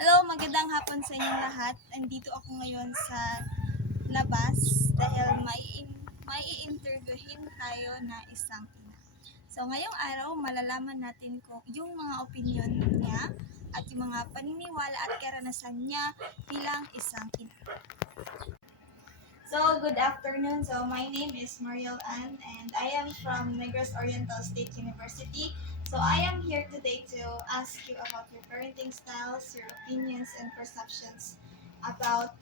Hello, magandang hapon sa inyong lahat. Nandito ako ngayon sa labas dahil may i-interviewin tayo na isang ina. So ngayong araw, malalaman natin kung yung mga opinion niya at yung mga paniniwala at karanasan niya bilang isang ina. So, good afternoon. So, my name is Mariel Ann and I am from Negros Oriental State University. So, I am here today to ask you about your parenting styles, your opinions, and perceptions about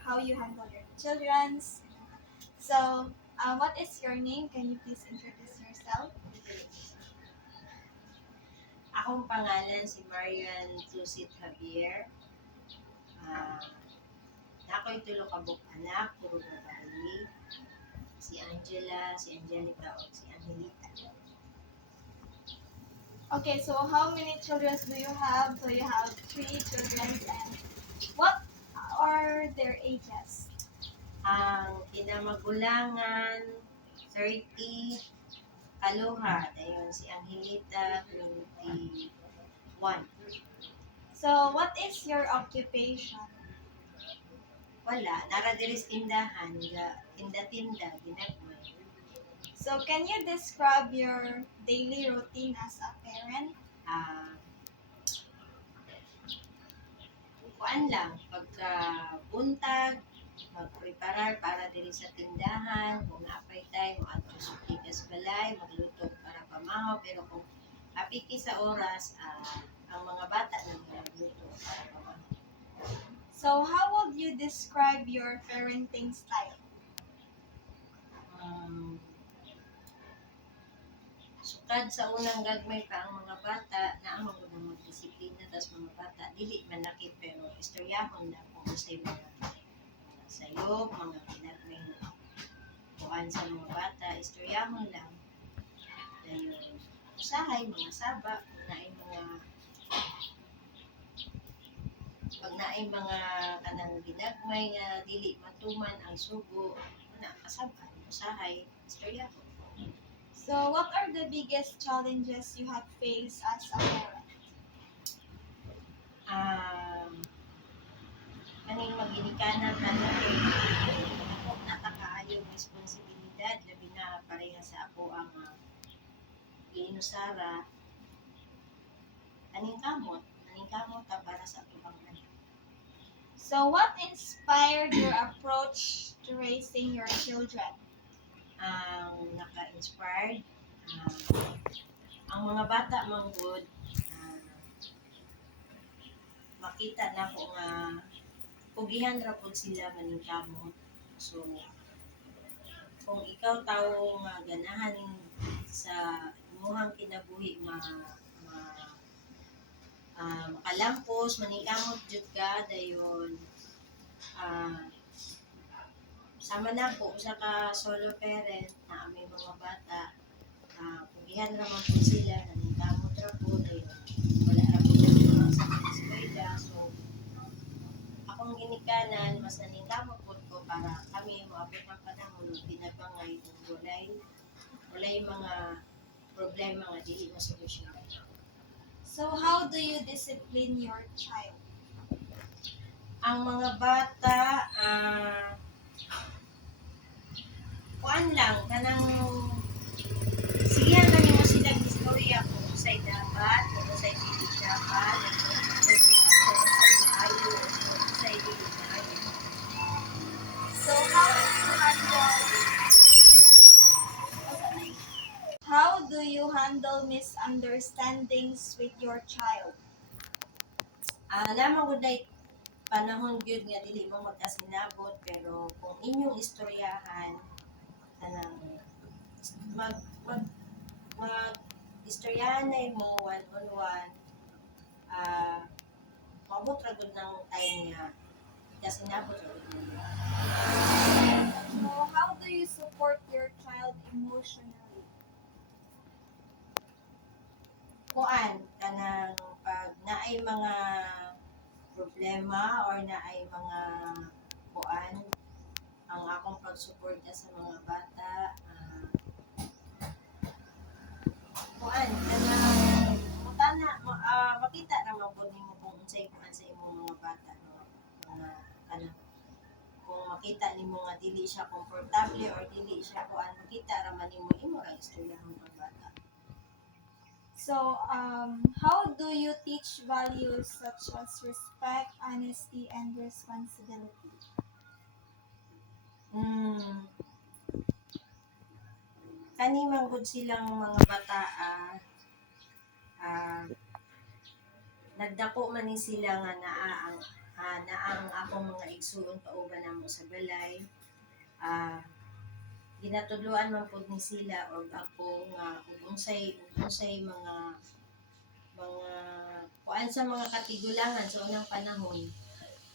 how you handle your children. So, what is your name? Can you please introduce yourself? Akong pangalan si Marian Tusit Javier. Ako'y tulo ka buk anak, puro babae. Si Angela, si Angelica, o si Angelita. Okay, so how many children do you have? So, you have 3 children, and what are their ages? Ang kinamagulangan, 30, kaluha, dayon si Angelita, 21. So, what is your occupation? Wala, naradiris tindahan, tinda-tinda, ginagmay. So, can you describe your daily routine as a parent? Kuan lang, pagka buntag, magpreparar para diri sa tindahan, kung naapay time, ato suki sa balay, magluto para pamahaw, pero kung apiki sa oras, ang mga bata na magluto para pamahaw. So, how would you describe your parenting style? Sukad sa unang gagmay pa ang mga bata na ang mga disiplina tas mga bata dili man lakit pero istoryahon na kung sa mga sayop, mga ginagmay na kuan sa mga bata, istoryahon lang. Dayon usahay mga saba, pag naay mga kanang ginagmay nga dili matuman ang sugo, na kasaba, usahay, istoryahon. So, what are the biggest challenges you have faced as a parent? Kaning maginikanan na ako natakaayong responsibilidad labi na pareha sa ako ang giinusara aning kamot ta para sa atong anak. So, what inspired your approach to raising your children? Ang naka-inspired ang mga bata manggod makita na ko nga pugihan ra pud sila maning kamot. So kung ikaw tawo nga ganahan sa imuhang kinabuhi makalampos manikamot jud ka dayon sama na po usa ka solo parent na aming mga bata pugihan ra man po sila nanikamot ra po dayon wala ra po sa eskwela. So akong ginikanan mas naningkamot po ko para kami moabot ang panahon binabangay kung walay mga problema nga dili masolusyon. So, how do you discipline your child? Ang mga bata kuan lang kanang siya na nimo sila istorya kung usay dapat kung usay dili dapat usay dili maayo. So, how do you handle misunderstandings with your child? Lamang gud panahon gyud nga dili mo magkasinabot pero kung inyong istoryahan kanang mag istoryahan na mo one on one maabot ra gud ng time nga kasinabot ra gud mo. So, how do you support your child emotionally? Kuan kanang pag naay mga problema or naay mga kuan ang akong pagsuporta sa mga bata kuan kanang makita naman po nimo kung unsay kuan sa imong mga bata mga kanang kung makita nimo nga dili siya komportable or dili siya kuan makita ra man nimo imo ra istoryahon ang bata. So, how do you teach values such as respect, honesty, and responsibility? Kani man gud silang mga bata ah, nagdako man ni sila nga naa ang akong mga igsuon kauban namo sa balay. Ginatudloan man pud ni sila og ako nga ug unsay mga kuan sa mga katigulangan sa unang panahon.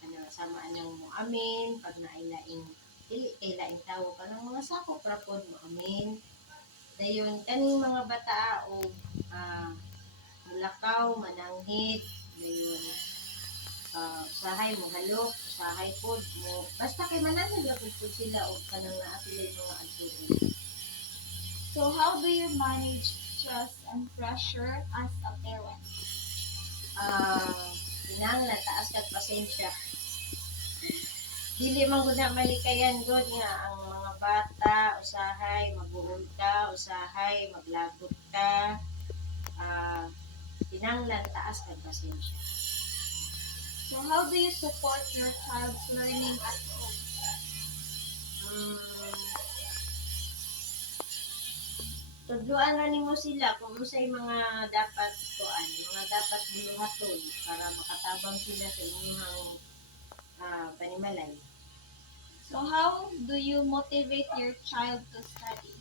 Ano sama anang mo amin pag nailaing dili kay laing tawo kanang mga sakop ra pod mo amin. Dayon kaning mga bata og mulakaw, mananghit, dayon usahay mo halok, usahay pod mo basta kay mananghid lang pud sila og kanang naa sila mga adtuon. So, how do you manage stress and pressure as a parent? Kinahanglan taas kag pasensya. Dili man gud na malikayan gud nga ang mga bata usahay mabuhol ka, usahay maglagot ka. Kinahanglan taas kag pasensya. So, how do you support your child's learning at home? Tudloan ra nimo sila kung unsay mga dapat kuan, mga dapat binuhaton para makatabang sila sa inyong panimalay. So, how do you motivate your child to study?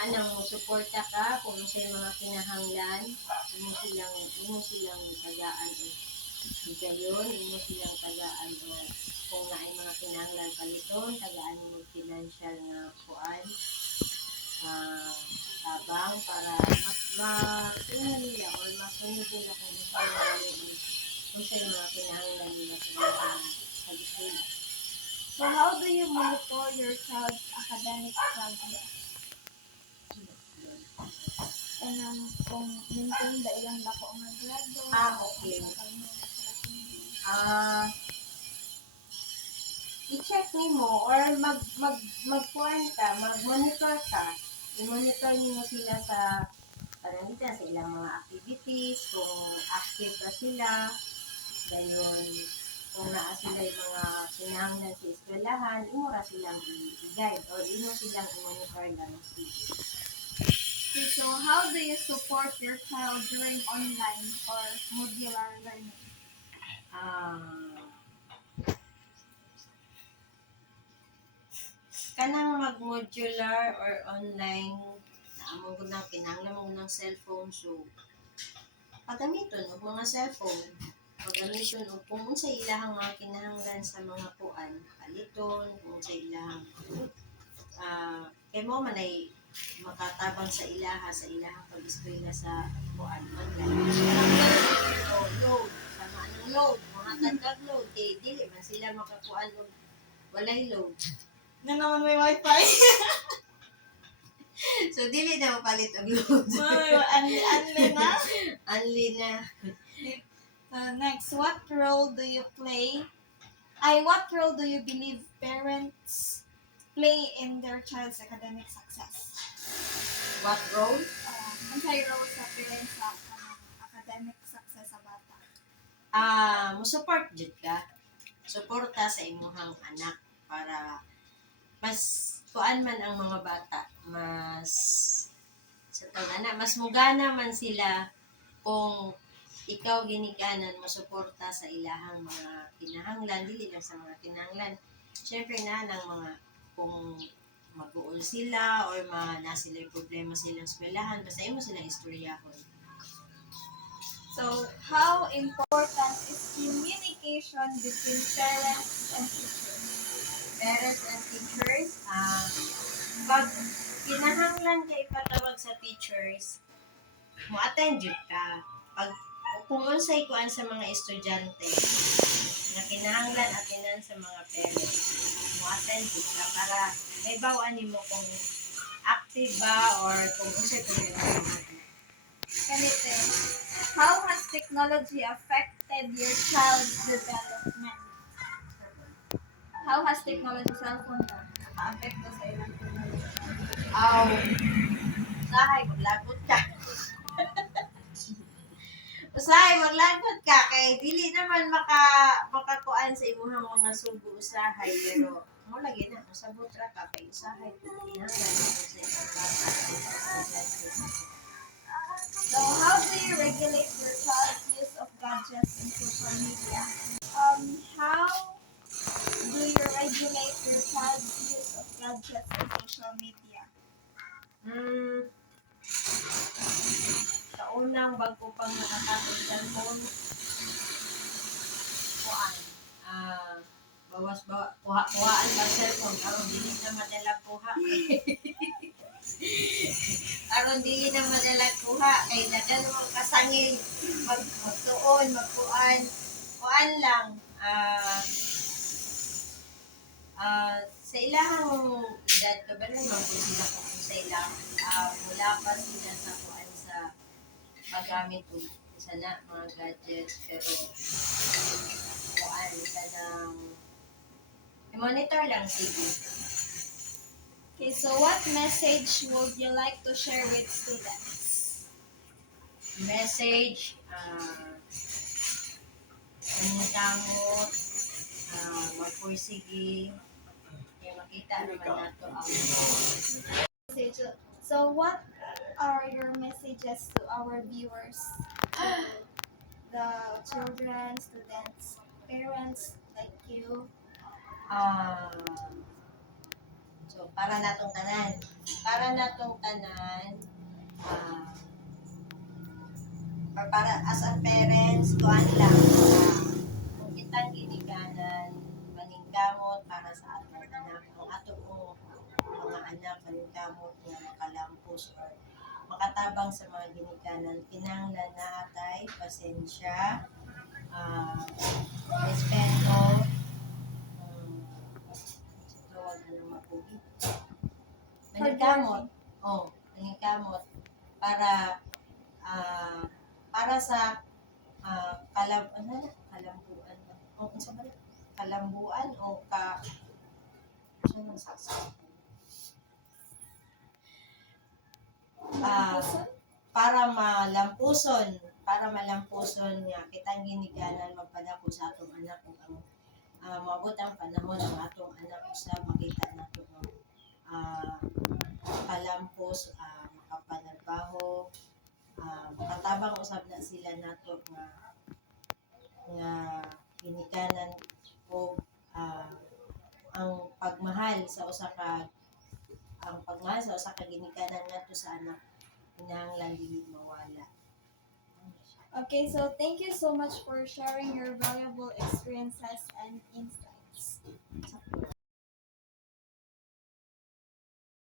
Anang mo suporta ka kung unsay mga kinahanglan, imo silang tagaan o gayon, imo silang tagaan o kung naay mga kinahanglan paliton, tagaan mo financial nga kuan, tabang para masunod nila or masunod nila kung unsay mga kinahanglan nila sa mga pag-eskwela. So, how do you monitor your child's academic progress? Kanang kung maintain ba ilang dako nga grado? Okay. I-check nimo or magkuan ka, mag-monitor ka. I-monitor nimo sila sa parang sa ilang mga activities, kung active ba sila, gayon kung naa sila yung mga kinahanglan sa eskwelahan, imo ra silang i-guide or imo silang i-monitor lang. Okay, so how do you support your child during online or modular learning? Kanang mag-modular or online, naamong ko ng kinahanglan mo ng cellphone, so pagamiton og mga cellphone, pagamiton og kung unsay ilahang mga kinahanglan sa mga kuan, paliton, kung unsay ilahang kay mo man ay makatabang sa ilahang pag-eskwela sa kuan online. Load, sama ng load, mga tagdag load, dili man sila makakuan og walay load. Na naman may wifi. So dili na mapalit og load. Anli na. Anli na. Next, what role do you believe parents play in their child's academic success? What role? Unsay role sa parents sa academic success sa bata? Mo-support jud ka. Suporta sa imong anak para mas kuan man ang mga bata, mas sa tawag mas mugana man sila kung ikaw ginikanan mo suporta sa ilahang mga kinahanglan, dili lang sa mga kinahanglan. Syempre na ng mga kung mag-uol sila or na sila problema silang eskwelahan, basta imo silang istoryahon. So, how important is communication between parents and teachers? Parents and teachers, pag kinahanglan ka ipatawag sa teachers, mo-attend jud ka. Pag kung unsay kuan sa mga estudyante na kinahanglan attenan sa mga parents, mo-attend jud ka para may bawaan nimo kung active ba or kung unsay problema nimo. Kanite, How has technology affected your child's development? How has technology cellphone ka-apekto sa ilang Aw, usahay, maglagot ka. Usahay, maglagot ka. Kay dili naman makakuan sa imuhang mga sugo usahay. Pero, mo lagi na, masabot ra ka. Kay usahay, tinangan sa isang bata. So, how do you regulate your child's use of gadgets and social media? How do you regulate your child's use of gadgets and social media? Sa unang bago pang nakakatong cellphone, kuan, kuhaan pa cellphone, karon dili na madala kuha. Karon dili na madala kuha, kay dagan mo kasangil, magtuon, kuan lang, sa ilahang edad ka ba naman kung sila kung sa ilang wala pa sila sa kuan sa paggamit ko isa na mga gadgets pero kuan ka ng i-monitor lang sige. Okay, so what message would you like to share with students? Message kamot magpursige kaya makita naman nato ang So, what are your messages to our viewers, the children, students, parents like you? So, para natong tanan, para as a parents, kuan lang, kung kitang ginikanan, maningkamot para sa atong anak, ang atong mga anak, maningkamot nga makalampos or makatabang sa mga ginikanan, kinanglan na atay, pasensya, respeto, tawag na ng mapugi. Maningkamot. Maningkamot para sa kalambuan. Unsa ba? Kalambuan o ano nang saksak? Para malampuson nga kitang ginikanan magpadako sa atong anak ug ang maabot ang panahon ng atong anak sa makita nato kalampos, makapanarbaho, makatabang usab na sila nato nga ginikanan o ang pagmahal sa usa ka ginikanan ngadto sa anak kinahanglan dili mawala. Okay, so thank you so much for sharing your valuable experiences and insights.